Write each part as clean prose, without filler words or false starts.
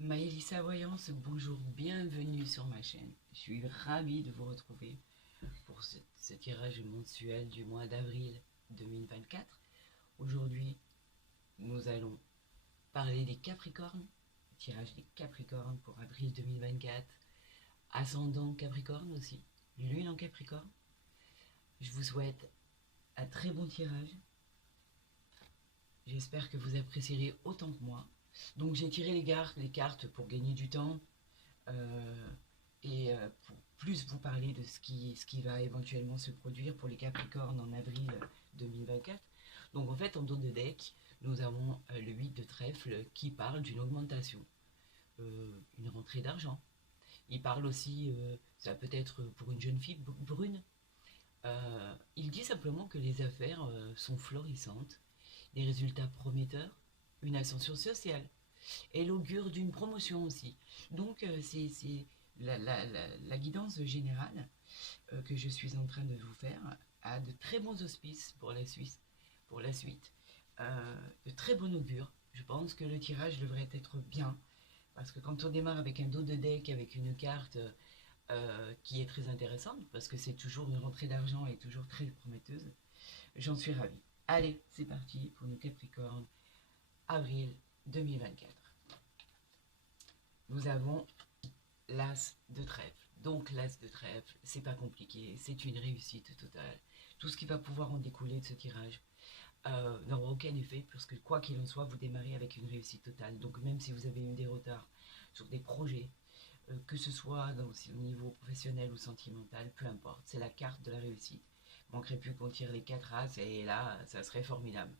Maëlissa Voyance, bonjour, bienvenue sur ma chaîne. Je suis ravie de vous retrouver pour ce tirage mensuel du mois d'avril 2024. Aujourd'hui, nous allons parler des Capricornes, tirage des Capricornes pour avril 2024, ascendant Capricorne aussi, lune en Capricorne. Je vous souhaite un très bon tirage. J'espère que vous apprécierez autant que moi. Donc j'ai tiré les cartes pour gagner du temps euh, et pour plus vous parler de ce qui va éventuellement se produire pour les Capricornes en avril 2024. Donc en fait, en dos de deck, nous avons le 8 de trèfle qui parle d'une augmentation, une rentrée d'argent. Il parle aussi, ça peut être pour une jeune fille brune. Il dit simplement que les affaires sont florissantes, des résultats prometteurs, une ascension sociale. Elle augure d'une promotion aussi. Donc c'est la guidance générale que je suis en train de vous faire a de très bons auspices pour la Suisse, pour la suite. De très bon augure. Je pense que le tirage devrait être bien. Parce que quand on démarre avec un dos de deck, avec une carte qui est très intéressante, parce que c'est toujours une rentrée d'argent et toujours très prometteuse, j'en suis ravie. Allez, c'est parti pour nos Capricornes, avril 2024. Nous avons l'As de trèfle. Donc l'As de trèfle, c'est pas compliqué, c'est une réussite totale. Tout ce qui va pouvoir en découler de ce tirage n'aura aucun effet, puisque quoi qu'il en soit, vous démarrez avec une réussite totale. Donc même si vous avez eu des retards sur des projets, que ce soit au niveau professionnel ou sentimental, peu importe, c'est la carte de la réussite. Il manquerait plus qu'on tire les 4 As et là, ça serait formidable.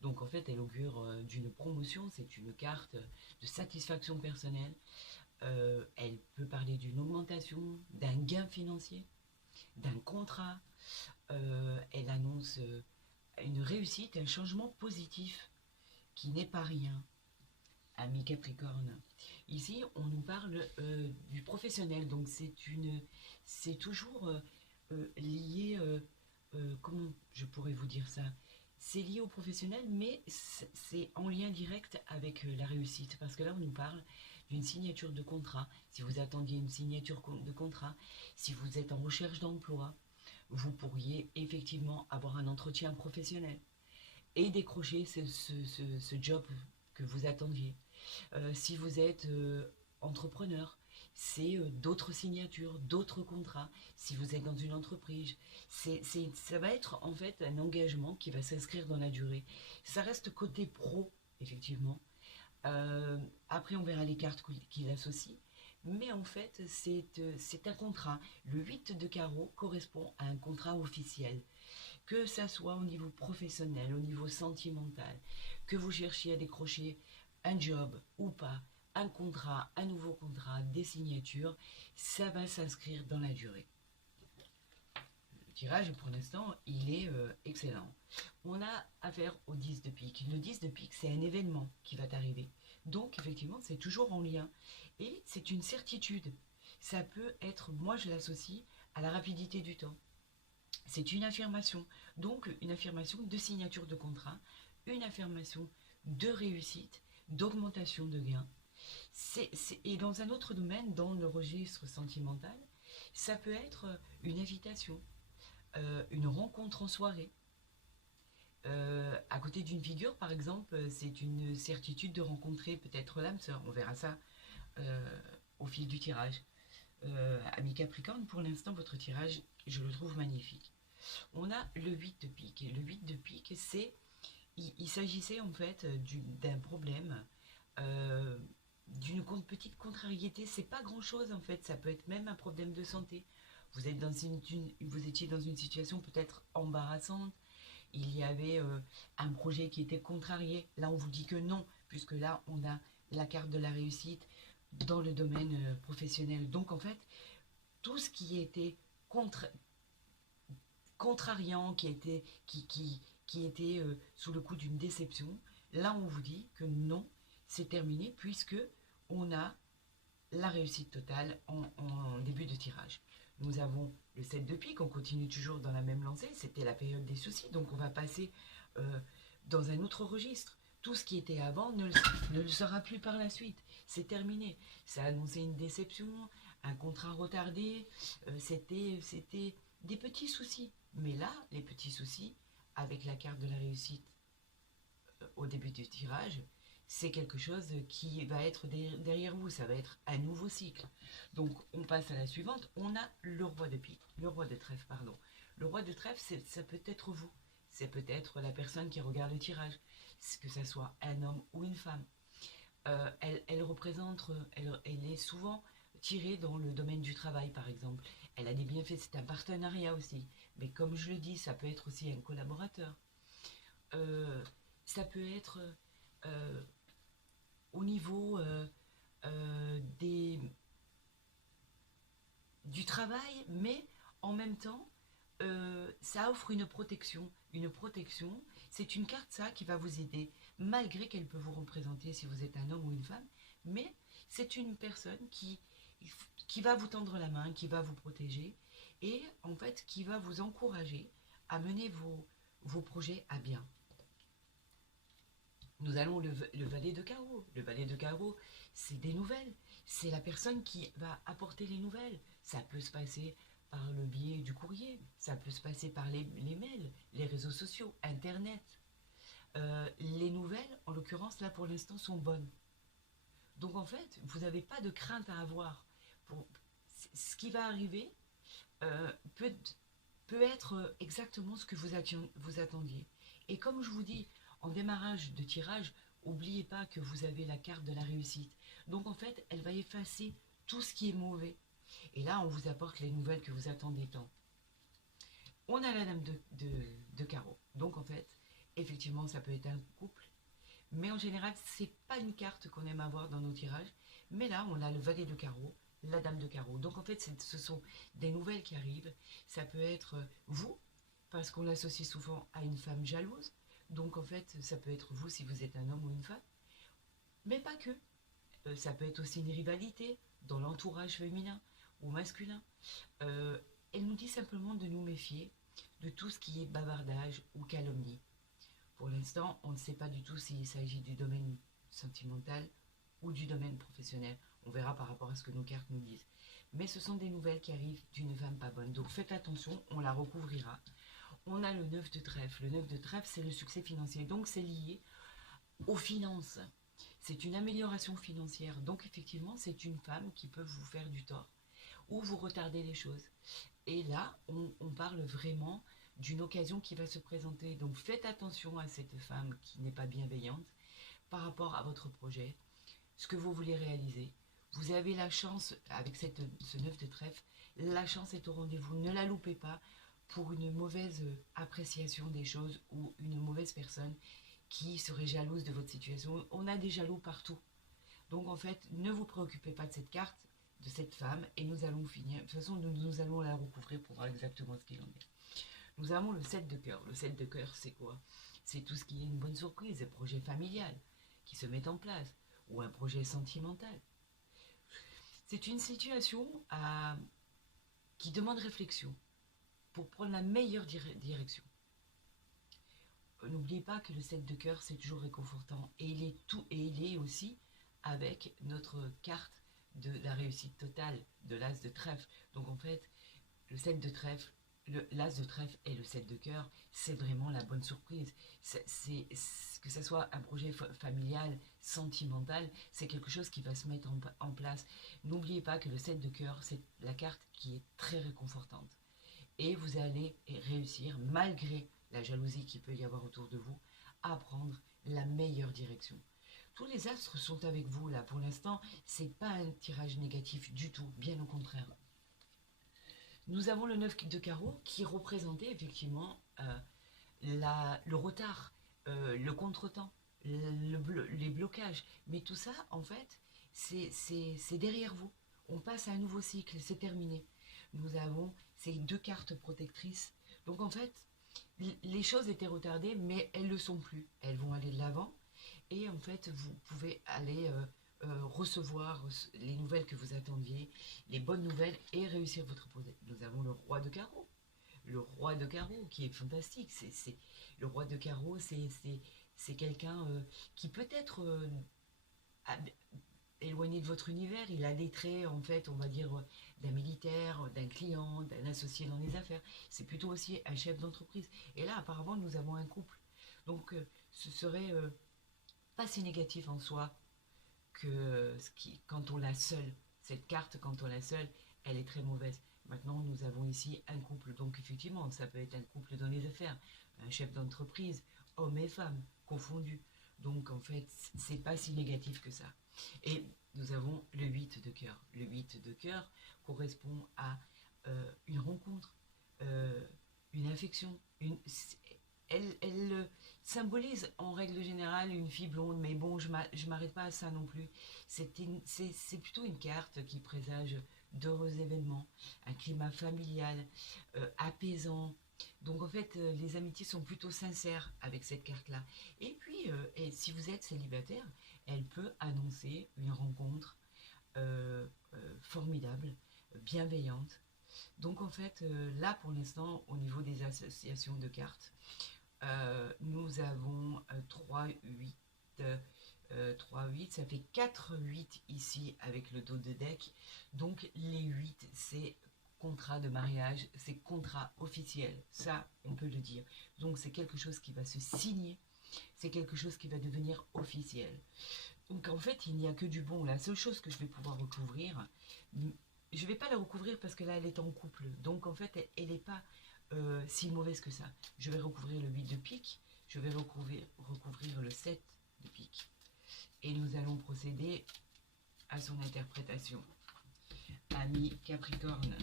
Donc en fait, elle augure d'une promotion, c'est une carte de satisfaction personnelle. Elle peut parler d'une augmentation, d'un gain financier, d'un contrat. Elle annonce une réussite, un changement positif qui n'est pas rien. Ami Capricorne. Ici, on nous parle du professionnel, donc c'est toujours lié, comment je pourrais vous dire ça? C'est lié au professionnel, mais c'est en lien direct avec la réussite, parce que là, on nous parle d'une signature de contrat. Si vous attendiez une signature de contrat, si vous êtes en recherche d'emploi, vous pourriez effectivement avoir un entretien professionnel et décrocher ce job que vous attendiez. Si vous êtes entrepreneur, c'est d'autres signatures, d'autres contrats. Si vous êtes dans une entreprise, ça va être en fait un engagement qui va s'inscrire dans la durée. Ça reste côté pro, effectivement. Après, on verra les cartes qui l'associent. Mais en fait, c'est un contrat. Le 8 de carreau correspond à un contrat officiel. Que ça soit au niveau professionnel, au niveau sentimental, que vous cherchiez à décrocher un job ou pas, un contrat, un nouveau contrat, des signatures, ça va s'inscrire dans la durée. Le tirage, pour l'instant, il est excellent. On a affaire au 10 de pique. Le 10 de pique, c'est un événement qui va arriver. Donc, effectivement, c'est toujours en lien. Et c'est une certitude. Ça peut être, moi je l'associe à la rapidité du temps. C'est une affirmation. Donc, une affirmation de signature de contrat, une affirmation de réussite, d'augmentation de gains. Et dans un autre domaine, dans le registre sentimental, ça peut être une invitation, une rencontre en soirée. À côté d'une figure, par exemple, c'est une certitude de rencontrer peut-être l'âme sœur. On verra ça au fil du tirage. Ami Capricorne, pour l'instant, votre tirage, je le trouve magnifique. On a le 8 de pique. Et le 8 de pique, il s'agissait en fait d'un problème, euh, d'une petite contrariété. C'est pas grand chose en fait, ça peut être même un problème de santé. Vous étiez dans une situation peut-être embarrassante. Il y avait un projet qui était contrarié. Là, on vous dit que non, puisque là, on a la carte de la réussite dans le domaine professionnel. Donc, en fait, tout ce qui était contre, contrariant, qui était sous le coup d'une déception, là, on vous dit que non, c'est terminé, puisque on a la réussite totale en début de tirage. Nous avons le 7 de pique, on continue toujours dans la même lancée, c'était la période des soucis, donc on va passer dans un autre registre. tout ce qui était avant ne le sera plus par la suite. C'est terminé. Ça a annoncé une déception, un contrat retardé, c'était des petits soucis. Mais là, les petits soucis, avec la carte de la réussite au début du tirage, c'est quelque chose qui va être derrière vous, ça va être un nouveau cycle. Donc on passe à la suivante, on a le roi de pique, le roi de trèfle, pardon. Le roi de trèfle, ça peut être vous, c'est peut-être la personne qui regarde le tirage, que ce soit un homme ou une femme. Elle représente, elle est souvent tirée dans le domaine du travail, par exemple. Elle a des bienfaits, c'est un partenariat aussi. Mais comme je le dis, ça peut être aussi un collaborateur. Ça peut être euh, au niveau du travail, mais en même temps, ça offre une protection. Une protection, c'est une carte ça qui va vous aider, malgré qu'elle peut vous représenter si vous êtes un homme ou une femme, mais c'est une personne qui va vous tendre la main, qui va vous protéger, et en fait qui va vous encourager à mener vos projets à bien. Nous allons le valet de carreau. Le valet de carreau, c'est des nouvelles. C'est la personne qui va apporter les nouvelles. Ça peut se passer par le biais du courrier. Ça peut se passer par les mails, les réseaux sociaux, Internet. Les nouvelles, en l'occurrence, là pour l'instant, sont bonnes. Donc en fait, vous n'avez pas de crainte à avoir. Pour, ce qui va arriver peut, peut être exactement ce que vous attendiez. Et comme je vous dis, en démarrage de tirage, n'oubliez pas que vous avez la carte de la réussite. Donc en fait, elle va effacer tout ce qui est mauvais. Et là, on vous apporte les nouvelles que vous attendez tant. On a la dame de carreau. Donc en fait, effectivement, ça peut être un couple. Mais en général, c'est pas une carte qu'on aime avoir dans nos tirages. Mais là, on a le valet de carreau, la dame de carreau. Donc en fait, ce sont des nouvelles qui arrivent. Ça peut être vous, parce qu'on l'associe souvent à une femme jalouse. Donc en fait, ça peut être vous si vous êtes un homme ou une femme. Mais pas que. Ça peut être aussi une rivalité dans l'entourage féminin ou masculin. Elle nous dit simplement de nous méfier de tout ce qui est bavardage ou calomnie. Pour l'instant, on ne sait pas du tout s'il s'agit du domaine sentimental ou du domaine professionnel. On verra par rapport à ce que nos cartes nous disent. Mais ce sont des nouvelles qui arrivent d'une femme pas bonne. Donc faites attention, on la recouvrira. On a le 9 de trèfle. Le 9 de trèfle, c'est le succès financier. Donc c'est lié aux finances. C'est une amélioration financière. Donc effectivement, c'est une femme qui peut vous faire du tort ou vous retarder les choses. Et là, on parle vraiment d'une occasion qui va se présenter. Donc faites attention à cette femme qui n'est pas bienveillante par rapport à votre projet, ce que vous voulez réaliser. Vous avez la chance, avec ce 9 de trèfle, la chance est au rendez-vous. Ne la loupez pas pour une mauvaise appréciation des choses ou une mauvaise personne qui serait jalouse de votre situation. On a des jaloux partout. Donc en fait, ne vous préoccupez pas de cette carte, de cette femme, et nous allons finir. De toute façon, nous allons la recouvrir pour voir exactement ce qu'il en est. Nous avons le 7 de cœur. Le 7 de cœur, c'est quoi? C'est tout ce qui est une bonne surprise, un projet familial qui se met en place, ou un projet sentimental. C'est une situation qui demande réflexion pour prendre la meilleure direction. N'oubliez pas que le 7 de cœur, c'est toujours réconfortant. Et il est aussi avec notre carte de la réussite totale, de l'as de trèfle. Donc en fait, le 7 de trèfle, l'as de trèfle et le 7 de cœur, c'est vraiment la bonne surprise. Que ce soit un projet familial, sentimental, c'est quelque chose qui va se mettre en place. N'oubliez pas que le 7 de cœur, c'est la carte qui est très réconfortante. Et vous allez réussir, malgré la jalousie qu'il peut y avoir autour de vous, à prendre la meilleure direction. Tous les astres sont avec vous là. Pour l'instant, c'est pas un tirage négatif du tout, bien au contraire. Nous avons le 9 de carreau qui représentait effectivement le retard, le contretemps, les blocages. Mais tout ça, en fait, c'est derrière vous. On passe à un nouveau cycle, c'est terminé. Nous avons ces deux cartes protectrices. Donc en fait, les choses étaient retardées, mais elles ne le sont plus. Elles vont aller de l'avant. Et en fait, vous pouvez aller recevoir les nouvelles que vous attendiez, les bonnes nouvelles, et réussir votre projet. Nous avons le roi de carreau. Le roi de carreau qui est fantastique. Le roi de carreau, c'est quelqu'un qui peut être éloigné de votre univers. Il a des traits, en fait, on va dire, d'un militaire, d'un client, d'un associé dans les affaires. C'est plutôt aussi un chef d'entreprise. Et là, apparemment, nous avons un couple. Donc, ce serait pas si négatif en soi que quand on l'a seule. Cette carte, quand on l'a seule, elle est très mauvaise. Maintenant, nous avons ici un couple. Donc, effectivement, ça peut être un couple dans les affaires, un chef d'entreprise, homme et femme, confondus. Donc, en fait, c'est pas si négatif que ça. Et nous avons le 8 de cœur. Le 8 de cœur correspond à une rencontre, euh, une affection. Elle symbolise en règle générale une fille blonde, mais bon, je m'arrête pas à ça non plus. C'est plutôt une carte qui présage d'heureux événements, un climat familial, apaisant. Donc en fait, les amitiés sont plutôt sincères avec cette carte-là. Et puis, si vous êtes célibataire, elle peut annoncer une rencontre formidable, bienveillante. Donc en fait, là pour l'instant, au niveau des associations de cartes, nous avons 3, 8, 3, 8, ça fait 4 8 ici avec le dos de deck. Donc les 8, c'est contrat de mariage, c'est contrat officiel, ça on peut le dire. Donc c'est quelque chose qui va se signer, c'est quelque chose qui va devenir officiel. Donc en fait, il n'y a que du bon. La seule chose que je vais pouvoir recouvrir, je ne vais pas la recouvrir parce que là, elle est en couple. Donc en fait, elle n'est pas si mauvaise que ça. Je vais recouvrir le 8 de pique, je vais recouvrir le 7 de pique. Et nous allons procéder à son interprétation. Ami Capricorne,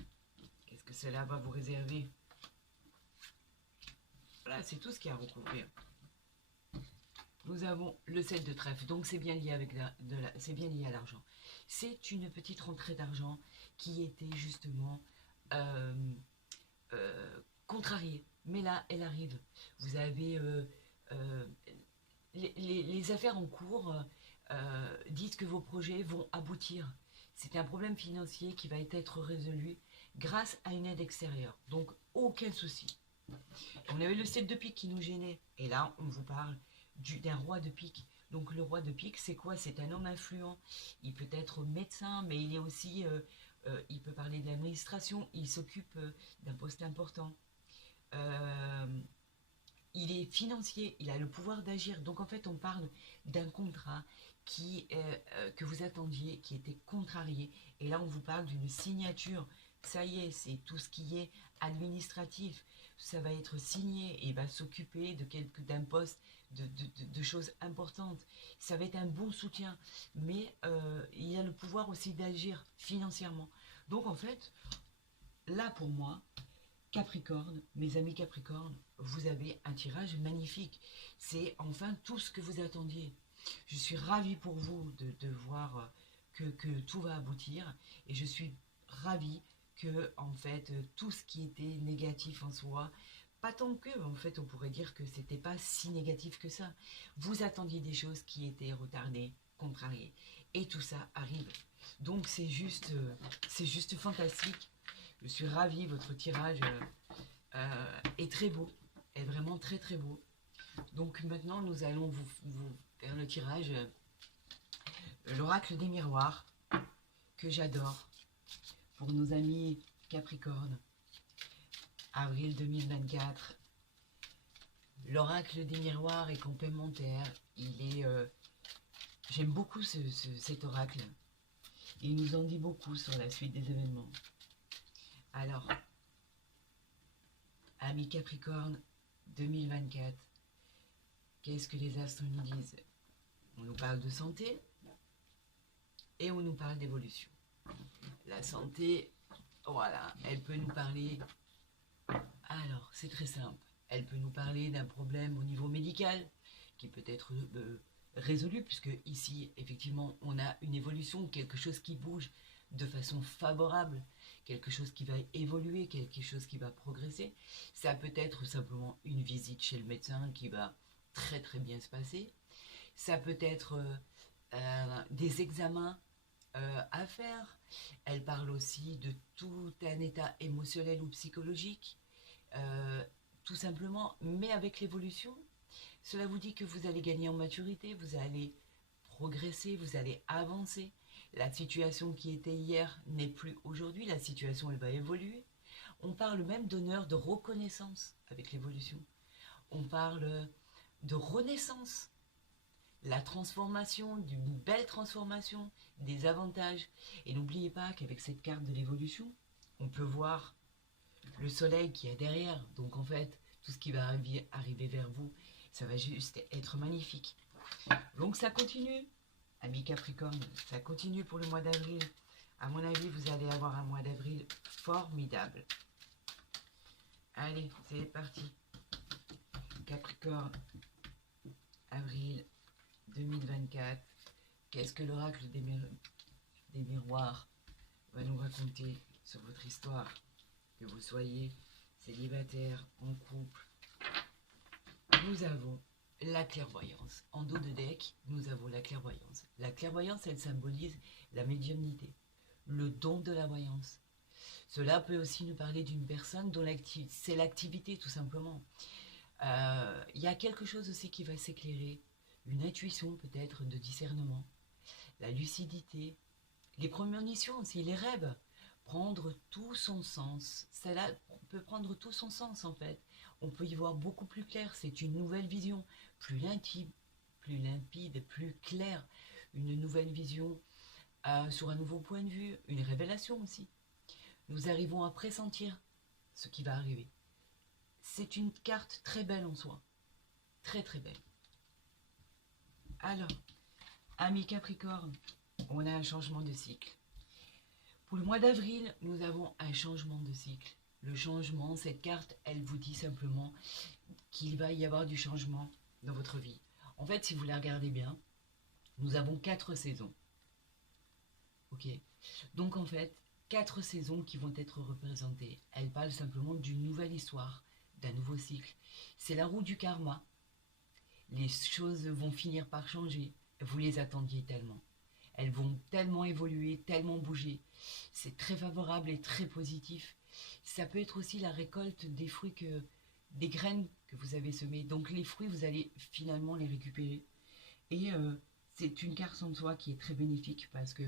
qu'est-ce que cela va vous réserver? Voilà, c'est tout ce qu'il y a à recouvrir. Nous avons le 7 de trèfle, donc c'est bien lié avec c'est bien lié à l'argent. C'est une petite rentrée d'argent qui était justement contrariée. Mais là, elle arrive. Vous avez les affaires en cours disent que vos projets vont aboutir. C'est un problème financier qui va être résolu grâce à une aide extérieure. Donc, aucun souci. On avait le 7 de pique qui nous gênait. Et là, on vous parle d'un roi de pique. Donc le roi de pique, c'est quoi? C'est un homme influent. Il peut être médecin, mais il est aussi, il peut parler de l'administration. Il s'occupe d'un poste important. Euh, il est financier. Il a le pouvoir d'agir. Donc en fait, on parle d'un contrat que vous attendiez, qui était contrarié. Et là, on vous parle d'une signature. Ça y est, c'est tout ce qui est administratif. Ça va être signé et va s'occuper d'un poste, de choses importantes. Ça va être un bon soutien, mais il a le pouvoir aussi d'agir financièrement. Donc en fait, là pour moi, Capricorne, mes amis Capricorne, vous avez un tirage magnifique. C'est enfin tout ce que vous attendiez. Je suis ravie pour vous de voir que tout va aboutir et je suis ravie que en fait tout ce qui était négatif en soi, pas tant que, en fait on pourrait dire que c'était pas si négatif que ça. Vous attendiez des choses qui étaient retardées, contrariées, et tout ça arrive. Donc c'est juste fantastique. Je suis ravie, votre tirage est très beau, est vraiment très très beau. Donc maintenant nous allons vous faire le tirage, l'oracle des miroirs, que j'adore, pour nos amis Capricorne, avril 2024. L'oracle des miroirs est complémentaire. J'aime beaucoup cet oracle. Il nous en dit beaucoup sur la suite des événements. Alors, amis Capricorne 2024, qu'est-ce que les astres nous disent? On nous parle de santé et on nous parle d'évolution. La santé, voilà, elle peut nous parler. Alors, c'est très simple. Elle peut nous parler d'un problème au niveau médical qui peut être résolu, puisque ici, effectivement, on a une évolution, quelque chose qui bouge de façon favorable, quelque chose qui va évoluer, quelque chose qui va progresser. Ça peut être simplement une visite chez le médecin qui va très très bien se passer. Ça peut être des examens à faire. Elle parle aussi de tout un état émotionnel ou psychologique, tout simplement, mais avec l'évolution, Cela vous dit que vous allez gagner en maturité, vous allez progresser, vous allez avancer. La situation qui était hier n'est plus aujourd'hui, la situation elle va évoluer. On parle même d'honneur, de reconnaissance avec l'évolution. On parle de renaissance, la transformation, d'une belle transformation, des avantages. Et n'oubliez pas qu'avec cette carte de l'évolution, on peut voir le soleil qui est derrière. Donc en fait, tout ce qui va arriver vers vous, ça va juste être magnifique. Donc ça continue, amis Capricorne, ça continue pour le mois d'avril. À mon avis, vous allez avoir un mois d'avril formidable. Allez, c'est parti. Capricorne, avril 2024. Qu'est-ce que l'oracle des miroirs va nous raconter sur votre histoire? Que vous soyez célibataire, en couple, nous avons la clairvoyance. En dos de deck, nous avons la clairvoyance. La clairvoyance, elle symbolise la médiumnité, le don de la voyance. Cela peut aussi nous parler d'une personne dont c'est l'activité tout simplement. Il y a quelque chose aussi qui va s'éclairer, une intuition peut-être de discernement, la lucidité, les prémonitions aussi, les rêves, prendre tout son sens. Cela peut prendre tout son sens en fait. On peut y voir beaucoup plus clair, c'est une nouvelle vision, plus limpide, plus claire, une nouvelle vision sur un nouveau point de vue, une révélation aussi. Nous arrivons à pressentir ce qui va arriver. C'est une carte très belle en soi, très très belle. Alors, amis Capricorne, on a un changement de cycle. Pour le mois d'avril, nous avons un changement de cycle. Le changement, cette carte, elle vous dit simplement qu'il va y avoir du changement dans votre vie. En fait, si vous la regardez bien, nous avons 4 saisons. Ok. Donc en fait, 4 saisons qui vont être représentées. Elles parlent simplement d'une nouvelle histoire, d'un nouveau cycle. C'est la roue du karma. Les choses vont finir par changer. Vous les attendiez tellement. Elles vont tellement évoluer, tellement bouger. C'est très favorable et très positif. Ça peut être aussi la récolte des fruits, des graines que vous avez semées. Donc les fruits, vous allez finalement les récupérer. Et c'est une carte en soi qui est très bénéfique parce que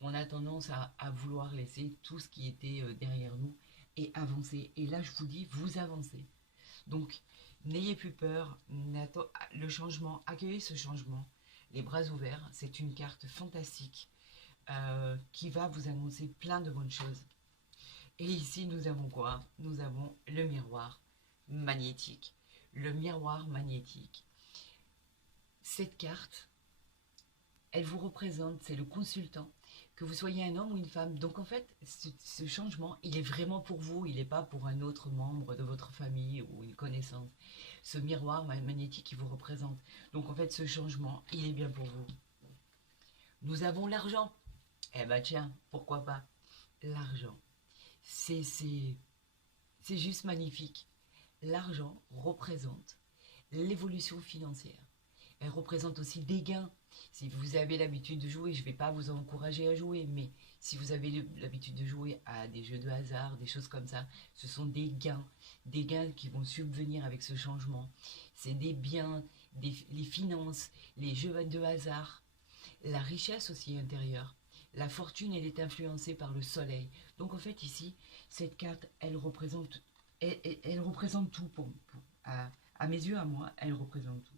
on a tendance à vouloir laisser tout ce qui était derrière nous et avancer. Et là, je vous dis, vous avancez. Donc, n'ayez plus peur. Le changement, accueillez ce changement. Les bras ouverts, c'est une carte fantastique qui va vous annoncer plein de bonnes choses. Et ici, nous avons quoi? Nous avons le miroir magnétique. Le miroir magnétique. Cette carte, elle vous représente, c'est le consultant, que vous soyez un homme ou une femme. Donc en fait, ce changement, il est vraiment pour vous, il n'est pas pour un autre membre de votre famille ou une connaissance. Ce miroir magnétique qui vous représente. Donc en fait, ce changement, il est bien pour vous. Nous avons l'argent. Eh ben tiens, pourquoi pas? L'argent. C'est juste magnifique. L'argent représente l'évolution financière. Elle représente aussi des gains. Si vous avez l'habitude de jouer, je ne vais pas vous encourager à jouer, mais si vous avez l'habitude de jouer à des jeux de hasard, des choses comme ça, ce sont des gains qui vont subvenir avec ce changement. C'est des biens, les finances, les jeux de hasard, la richesse aussi intérieure. La fortune, elle est influencée par le soleil. Donc en fait ici, cette carte, elle représente tout à mes yeux, à moi, elle représente tout.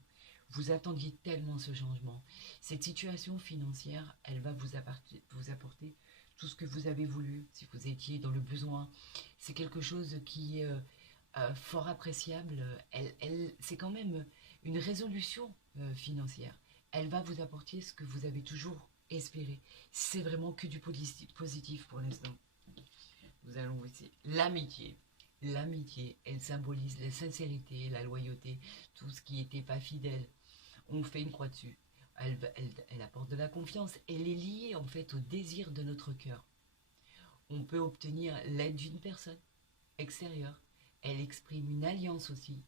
Vous attendiez tellement ce changement. Cette situation financière, elle va vous apporter tout ce que vous avez voulu, si vous étiez dans le besoin. C'est quelque chose qui est fort appréciable. C'est quand même une résolution financière. Elle va vous apporter ce que vous avez toujours espéré. C'est vraiment que du positif pour l'instant. Nous allons aussi l'amitié. L'amitié, elle symbolise la sincérité, la loyauté, tout ce qui n'était pas fidèle. On fait une croix dessus. Elle apporte de la confiance. Elle est liée en fait au désir de notre cœur. On peut obtenir l'aide d'une personne extérieure. Elle exprime une alliance aussi,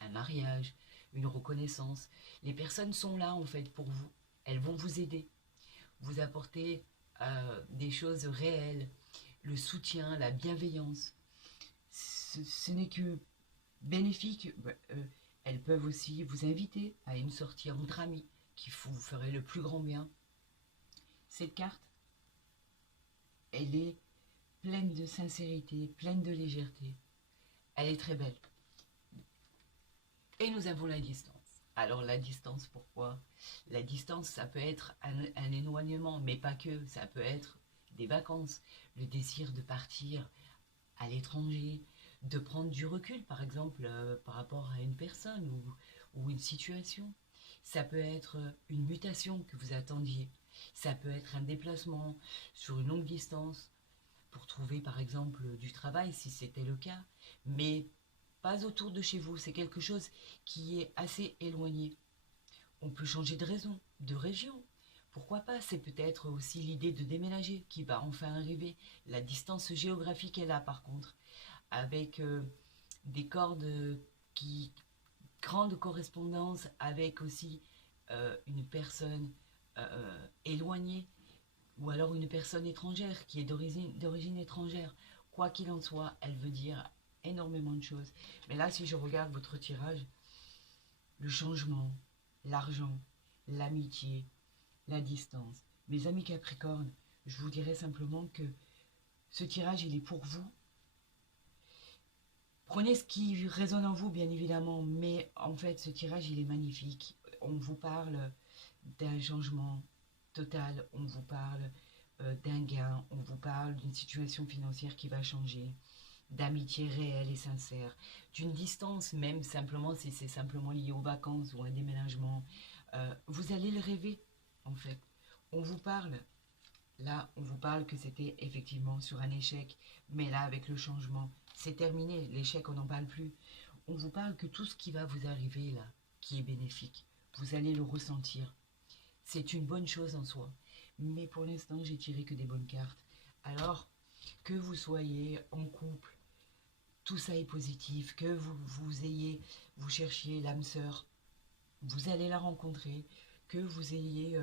un mariage, une reconnaissance. Les personnes sont là en fait pour vous. Elles vont vous aider, vous apporter des choses réelles, le soutien, la bienveillance. Ce n'est que bénéfique. Elles peuvent aussi vous inviter à une sortie entre amis qui vous ferait le plus grand bien. Cette carte, elle est pleine de sincérité, pleine de légèreté. Elle est très belle. Et nous avons la distance. Alors la distance, pourquoi? La distance, ça peut être un éloignement, mais pas que. Ça peut être des vacances, le désir de partir à l'étranger, de prendre du recul, par exemple, par rapport à une personne ou une situation. Ça peut être une mutation que vous attendiez. Ça peut être un déplacement sur une longue distance pour trouver, par exemple, du travail, si c'était le cas. Mais pas autour de chez vous, c'est quelque chose qui est assez éloigné. On peut changer de raison, de région. Pourquoi pas? C'est peut-être aussi l'idée de déménager qui va enfin arriver. La distance géographique est là par contre, avec des cordes qui grande correspondance avec aussi une personne éloignée ou alors une personne étrangère qui est d'origine étrangère. Quoi qu'il en soit, elle veut dire énormément de choses. Mais là, si je regarde votre tirage, le changement, l'argent, l'amitié, la distance. Mes amis Capricorne, je vous dirais simplement que ce tirage, il est pour vous. Prenez ce qui résonne en vous, bien évidemment, mais en fait, ce tirage, il est magnifique. On vous parle d'un changement total, on vous parle d'un gain, on vous parle d'une situation financière qui va changer, d'amitié réelle et sincère, d'une distance même simplement si c'est simplement lié aux vacances ou à un déménagement. Vous allez le rêver, en fait. On vous parle, là, on vous parle que c'était effectivement sur un échec, mais là, avec le changement, c'est terminé. L'échec, on n'en parle plus. On vous parle que tout ce qui va vous arriver là, qui est bénéfique, vous allez le ressentir. C'est une bonne chose en soi. Mais pour l'instant, j'ai tiré que des bonnes cartes. Alors, que vous soyez en couple, tout ça est positif, que vous cherchiez l'âme sœur, vous allez la rencontrer, que vous ayez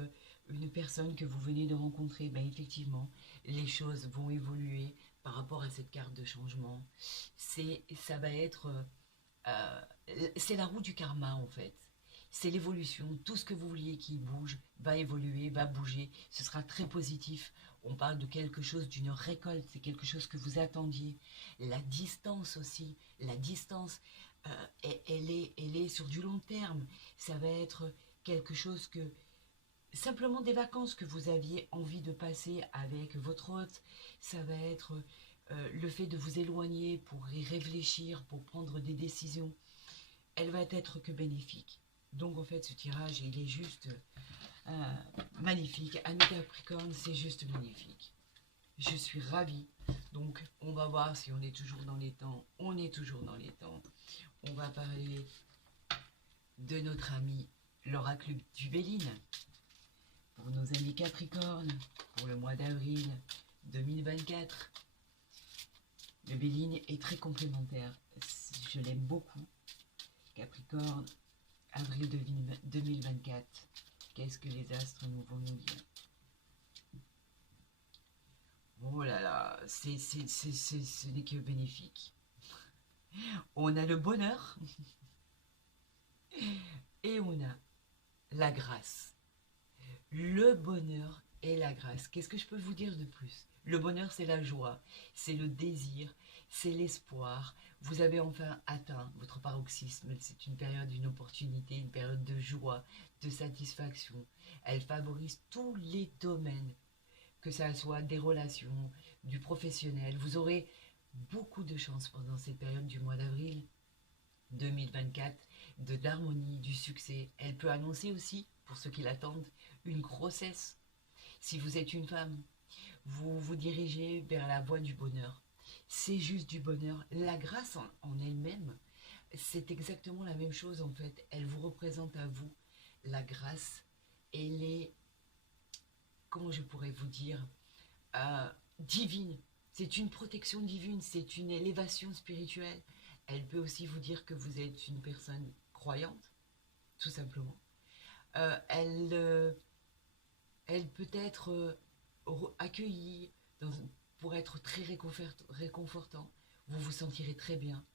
une personne que vous venez de rencontrer, ben effectivement, les choses vont évoluer par rapport à cette carte de changement. Ça va être, c'est la roue du karma en fait. C'est l'évolution. Tout ce que vous vouliez qui bouge va évoluer, va bouger. Ce sera très positif. On parle de quelque chose, d'une récolte. C'est quelque chose que vous attendiez. La distance aussi. La distance, elle est sur du long terme. Ça va être quelque chose que... Simplement des vacances que vous aviez envie de passer avec votre hôte. Ça va être le fait de vous éloigner pour y réfléchir, pour prendre des décisions. Elle va être que bénéfique. Donc en fait ce tirage il est juste magnifique. Amis Capricorne, c'est juste magnifique. Je suis ravie. Donc on va voir si on est toujours dans les temps. On est toujours dans les temps. On va parler de notre ami l'oracle du Béline. Pour nos amis Capricorne, pour le mois d'avril 2024. Le Béline est très complémentaire. Je l'aime beaucoup. Capricorne, avril 2024. Qu'est-ce que les astres nous vont nous dire? Oh là là, ce n'est que bénéfique. On a le bonheur et on a la grâce. Le bonheur et la grâce. Qu'est-ce que je peux vous dire de plus? Le bonheur, c'est la joie, c'est le désir, c'est l'espoir. Vous avez enfin atteint votre paroxysme. C'est une période, une opportunité, une période de joie, de satisfaction. Elle favorise tous les domaines, que ça soit des relations, du professionnel. Vous aurez beaucoup de chance pendant cette période du mois d'avril 2024, d'harmonie, du succès. Elle peut annoncer aussi, pour ceux qui l'attendent, une grossesse. Si vous êtes une femme, vous vous dirigez vers la voie du bonheur. C'est juste du bonheur. La grâce en elle-même, c'est exactement la même chose en fait. Elle vous représente à vous. La grâce, elle est, comment je pourrais vous dire, divine. C'est une protection divine, c'est une élévation spirituelle. Elle peut aussi vous dire que vous êtes une personne croyante, tout simplement. Elle peut être accueillie pour être très réconfortant. Vous vous sentirez très bien.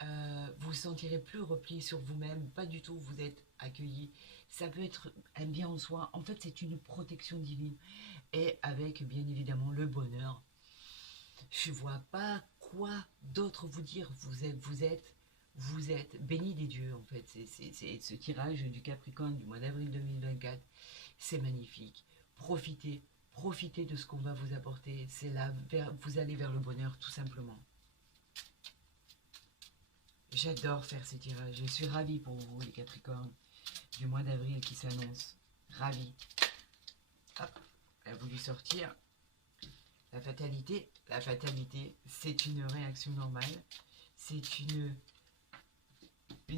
vous vous sentirez plus replié sur vous-même, pas du tout, vous êtes accueilli. Ça peut être un bien en soi. En fait, c'est une protection divine. Et avec, bien évidemment, le bonheur. Je vois pas quoi d'autre vous dire. Vous êtes béni des dieux, en fait. C'est ce tirage du Capricorne du mois d'avril 2024. C'est magnifique. Profitez, profitez de ce qu'on va vous apporter. C'est là, vous allez vers le bonheur, tout simplement. J'adore faire ces tirages. Je suis ravie pour vous, les Capricornes, du mois d'avril qui s'annonce. Ravie. Hop, elle a voulu sortir. La fatalité, c'est une réaction normale. C'est une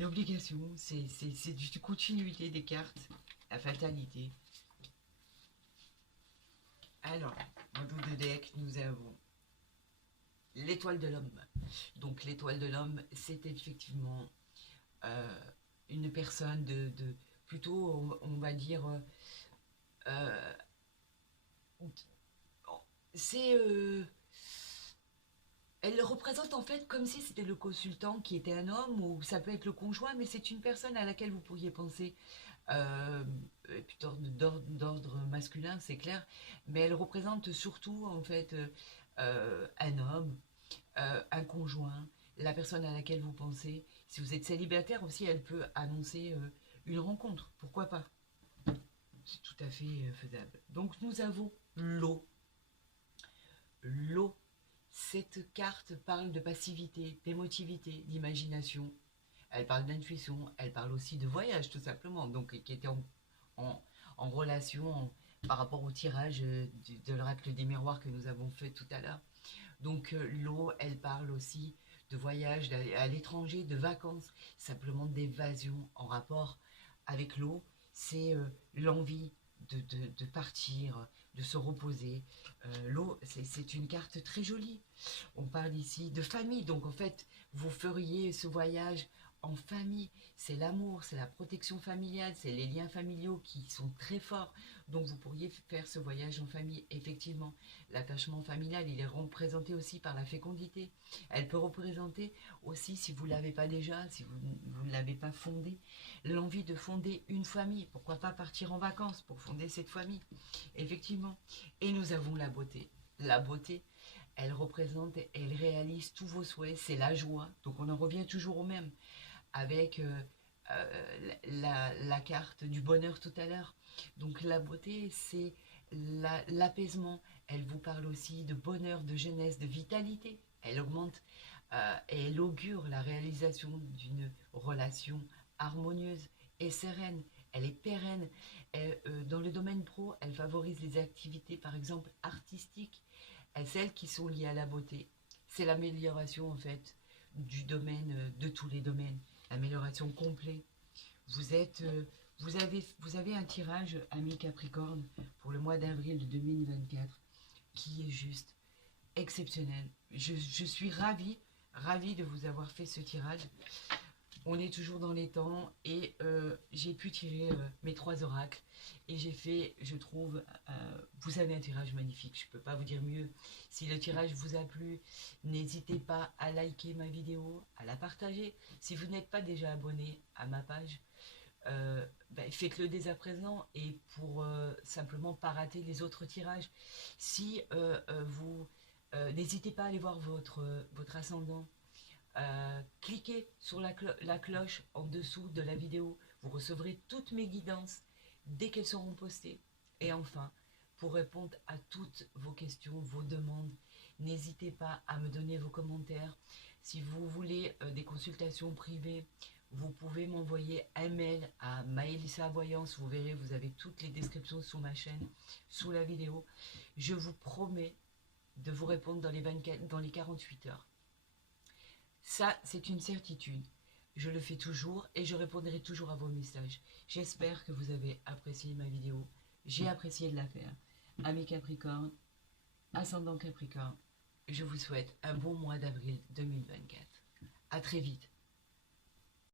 obligation. C'est une continuité des cartes. La fatalité. Alors, en dos de deck, nous avons l'étoile de l'homme. Donc l'étoile de l'homme, c'est effectivement une personne plutôt, on va dire, c'est... elle le représente en fait comme si c'était le consultant qui était un homme, ou ça peut être le conjoint, mais c'est une personne à laquelle vous pourriez penser, d'ordre masculin, c'est clair, mais elle représente surtout en fait un homme, un conjoint, la personne à laquelle vous pensez. Si vous êtes célibataire aussi, elle peut annoncer une rencontre, pourquoi pas. C'est tout à fait faisable. Donc nous avons l'eau. L'eau, cette carte parle de passivité, d'émotivité, d'imagination. Elle parle d'intuition, elle parle aussi de voyage tout simplement, donc qui était en relation par rapport au tirage de l'oracle des miroirs que nous avons fait tout à l'heure. Donc l'eau, elle parle aussi de voyage, d'aller à l'étranger, de vacances, simplement d'évasion en rapport avec l'eau. C'est l'envie de partir, de se reposer. L'eau, c'est une carte très jolie. On parle ici de famille, donc en fait, vous feriez ce voyage en famille. C'est l'amour, c'est la protection familiale, c'est les liens familiaux qui sont très forts. Donc vous pourriez faire ce voyage en famille. Effectivement, l'attachement familial, il est représenté aussi par la fécondité. Elle peut représenter aussi, si vous ne l'avez pas déjà, si vous ne l'avez pas fondé, l'envie de fonder une famille. Pourquoi pas partir en vacances pour fonder cette famille? Effectivement. Et nous avons la beauté. La beauté, elle représente, elle réalise tous vos souhaits. C'est la joie. Donc on en revient toujours au même. Avec la carte du bonheur tout à l'heure. Donc la beauté, c'est l'apaisement. Elle vous parle aussi de bonheur, de jeunesse, de vitalité. Elle augmente et elle augure la réalisation d'une relation harmonieuse et sereine. Elle est pérenne. Dans le domaine pro, elle favorise les activités, par exemple, artistiques, celles qui sont liées à la beauté. C'est l'amélioration, en fait, du domaine, de tous les domaines. L'amélioration complète. Vous avez un tirage, ami Capricorne, pour le mois d'avril de 2024, qui est juste exceptionnel. Je suis ravie de vous avoir fait ce tirage. On est toujours dans les temps et j'ai pu tirer mes 3 oracles et j'ai fait, je trouve, vous avez un tirage magnifique, je ne peux pas vous dire mieux. Si le tirage vous a plu, n'hésitez pas à liker ma vidéo, à la partager. Si vous n'êtes pas déjà abonné à ma page, faites-le dès à présent, et pour simplement pas rater les autres tirages. Si vous n'hésitez pas à aller voir votre ascendant. Cliquez sur la cloche en dessous de la vidéo, vous recevrez toutes mes guidances dès qu'elles seront postées. Et enfin, pour répondre à toutes vos questions, vos demandes, n'hésitez pas à me donner vos commentaires. Si vous voulez des consultations privées, vous pouvez m'envoyer un mail à Maëlissa Voyance. Vous verrez, vous avez toutes les descriptions sous ma chaîne, sous la vidéo. Je vous promets de vous répondre dans les 48 heures. Ça, c'est une certitude. Je le fais toujours et je répondrai toujours à vos messages. J'espère que vous avez apprécié ma vidéo. J'ai apprécié de la faire. Amis Capricorne, ascendant Capricorne, je vous souhaite un bon mois d'avril 2024. À très vite.